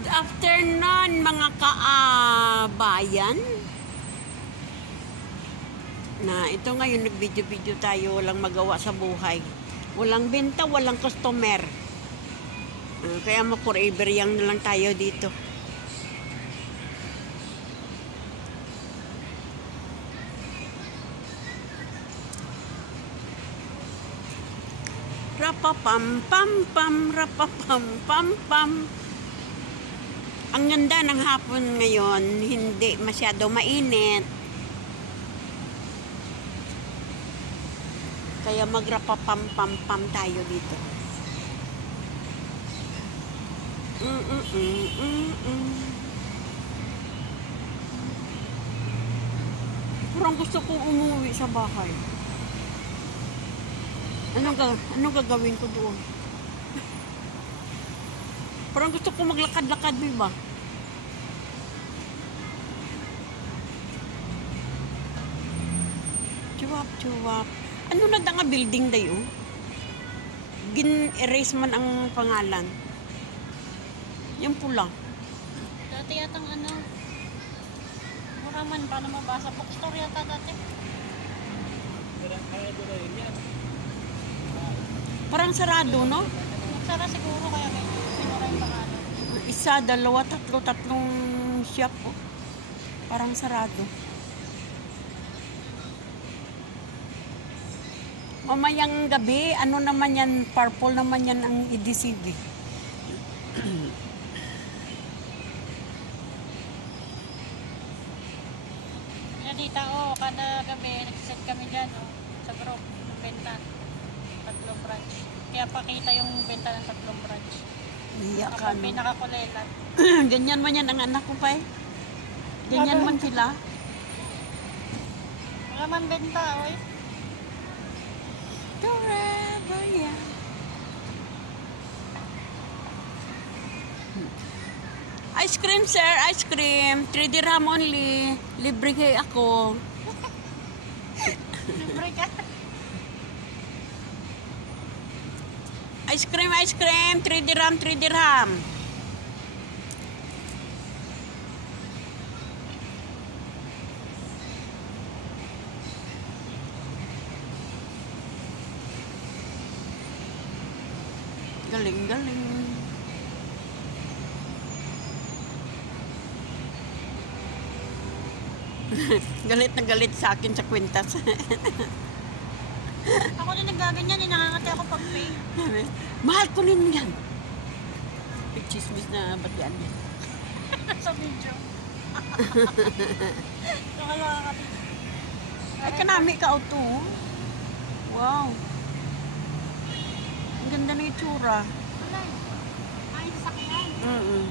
Good afternoon mga kaabayan. Ito ngayon nag-video-video tayo, walang magawa sa buhay. Walang benta, walang customer. Kaya forever young na lang tayo dito. Rapapam pam pam, rapapam pam pam. Ang ganda ng hapon ngayon, hindi masyado mainit. Kaya magrapapam pam pam tayo dito. Parang gusto kong umuwi sa bahay. Anong gagawin ko doon? Parang gusto ko maglakad-lakad, di ba? Chuwap-chuwap. Ano na nga building dayo? Gin-erase man ang pangalan. Yung pula. Dati yatang muraman, paano mabasa? Bookstore yata dati. Parang sarado, no? Nagsara siguro kaya may pinura yung pangalan. Isa, dalawa, tatlong shop. Oh. Parang sarado. Mamayang gabi, ano naman yan, purple naman yan ang EDCD. Pinadita, kada gabi, nagsiset kami dyan, sa group, ng benta. 3 branch. Kaya pakita yung benta ng 3 branch. Iyak ka, Kapag no? pinakakulelat. Ganyan man yan ang anak ko pa eh. Ganyan man sila. Mga man benta, oy. Forever young. Ice cream, sir. Ice cream. 3 dirham only. Libre kayo ako. Libre ka. Ice cream, ice cream. 3 dirham, 3 dirham. Galing, galing. Galit na galit sa akin sa kwintas. Ako din nagaganyan, nakangati ako pag pay. Mahal ko rin yan. Chismis na ba't yan? Sa video. Nakakakati. Ay, kanami ka auto. Wow. Ang ganda ng itsura. Wala eh. Ay, sasakyan. Mm-mm.